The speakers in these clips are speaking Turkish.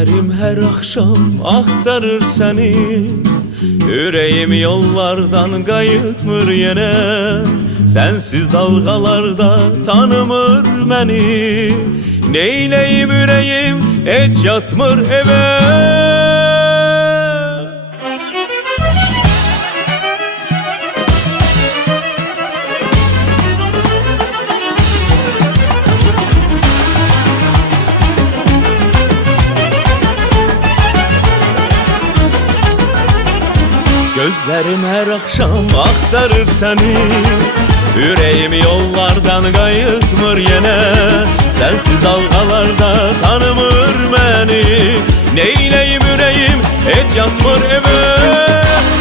Gözlerim her akşam aktarır seni, yüreğim yollardan kayıtmır yine. Sensiz dalgalarda tanımır beni, neyleyim yüreğim hiç yatmır eve. Gözlerim her akşam aktarır seni, yüreğim yollardan kayıtmır yine. Sensiz dalgalarda tanımır beni, neyleyim yüreğim hiç yatmır eve.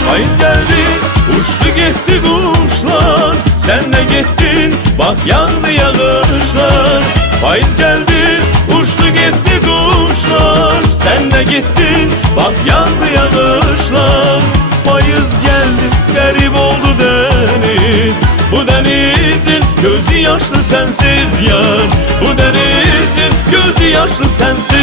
Payız geldi uçtu gitti kuşlar, sen de gittin bak yağdı yağışlar. Payız geldi uçtu gitti kuşlar, sen de gittin bak yağdı yağışlar. Payız geldi garip oldu deniz, bu denizin gözü yaşlı sensiz yar, bu denizin gözü yaşlı sensiz.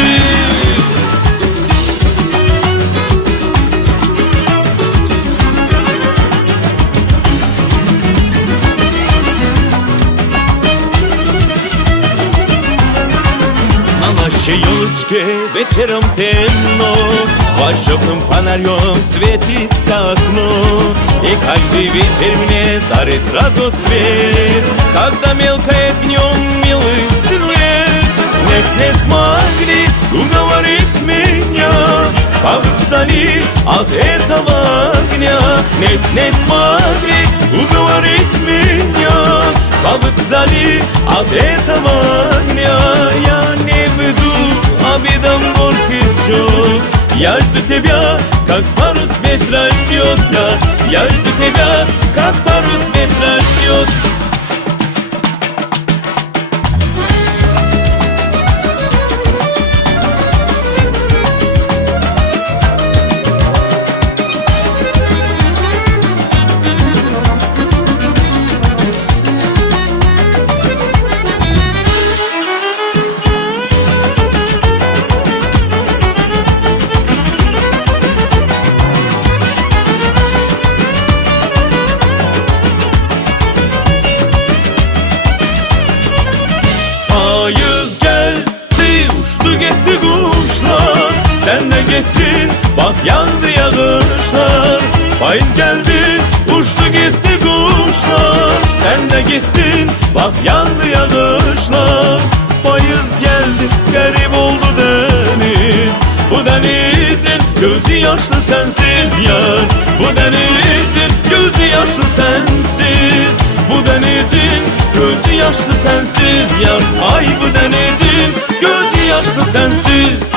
Książkę wieczorem temno, w ожогом фонарем светится окно, и каждый вечер мне дарит радость свет, когда мелькает в нем милый силуэт. Нет, не смогли уговорить меня побыть вдали от этого огня. Нет, не смогли уговорить меня побыть вдали от этого огня. Я не веду обидом горький счет, я жду тебя, как парус ветра ждет. Я жду тебя, как парус ветра ждет. Payız geldi uçtu gitti kuşlar, sen de gittin bak yandı yağışlar. Payız geldi uçtu gitti kuşlar, sen de gittin bak yandı yağışlar. Payız geldi garip oldu deniz, bu denizin gözü yaşlı sensiz yar, bu denizin gözü yaşlı sensiz, bu denizin gözü yaşlı sensiz yar. Ay bu denizin gözü yaşlı sensiz.